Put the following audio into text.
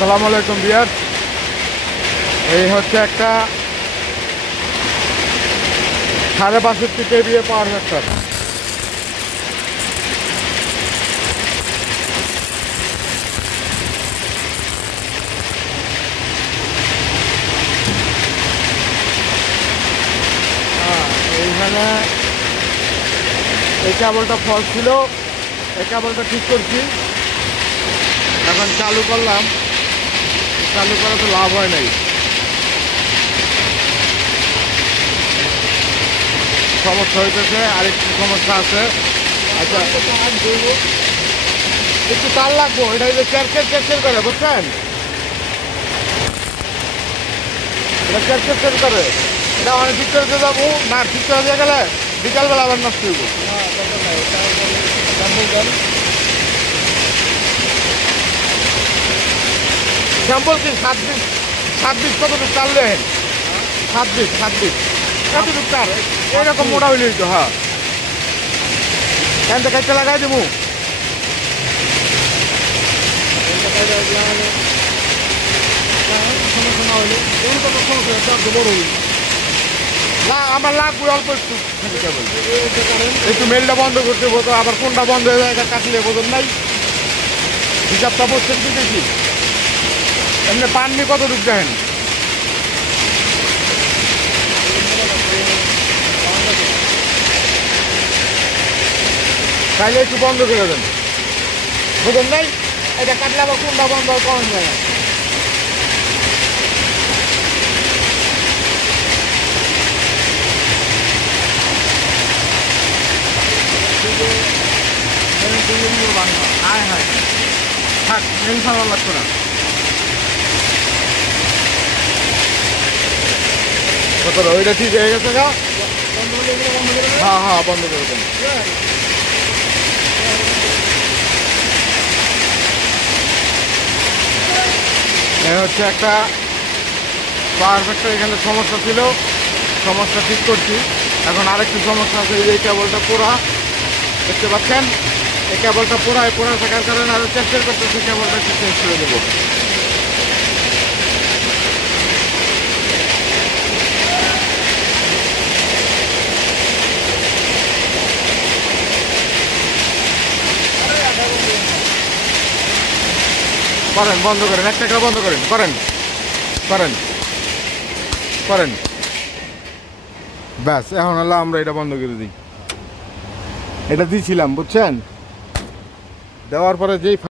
আসসালামু আলাইকুম ভিউয়ার্স, এই হচ্ছে একটা 65.5 কেভিএ পাওয়ার ফ্যাক্টর। এইখানে এই কেবলটা ফল্ট ছিল, এই কেবলটা ঠিক করছি, এখন চালু করলাম। চালু করা তো লাভ হয় নাই, সমস্যা হইতেছে। আরেকটু সমস্যা আছে। আচ্ছা, একটু তার লাগবো, এটা যে চের করে, বুঝছেন? এটা চের করে, এটা অনেক ঠিক করে দিয়ে যাবো না। ঠিক করে দিয়ে গেলে বিকালবেলা আবার নষ্ট হইব। স্যাম্পল কি 7 পিস কতটুকু চাল দেন? 7 পিস কতটুকু চাল? এরকম মোটা হইলে তো। হ্যাঁ, ফ্যানটা কাইতে লাগাই দেবো। না, আমার লাগবে অল্প একটু। একটু মেলটা বন্ধ করতে হতো, আবার কোনটা বন্ধ হয়ে যায় কাটলে বোঝেন নাই। হিসাবটা বসছেন কি দেখি। এমনি পাননি কতটুকু দেখেন? তাইলে একটু বন্ধ করে দেন, বোঝেন নাই। এটা কাটলে আবার কোনটা বন্ধ হয় কখন যায় না। হ্যাঁ, থাক, মেল সারা লাগতো না। কত ওইটা ঠিক হয়ে গেছে গা? হ্যাঁ, বন্ধ করে দেন। হচ্ছে একটা পাওয়ার ফ্যাক্টর, এখানে সমস্যা ছিল, সমস্যা ঠিক করছি। এখন আরেকটি সমস্যা আছে, এই কেবলটা পোড়া, দেখতে পাচ্ছেন? এই কেবলটা পোড়া থাকার কারণে আরও চেষ্টা করতেছি কেবলটা একটু চেঞ্জ করে দেবো। করেন, বন্ধ করেন, একটা বন্ধ করেন, করেন। ব্যাস, এখন হলো আমরা এটা বন্ধ করে দিই। এটা দিয়েছিলাম, বুঝছেন? দেওয়ার পরে যেই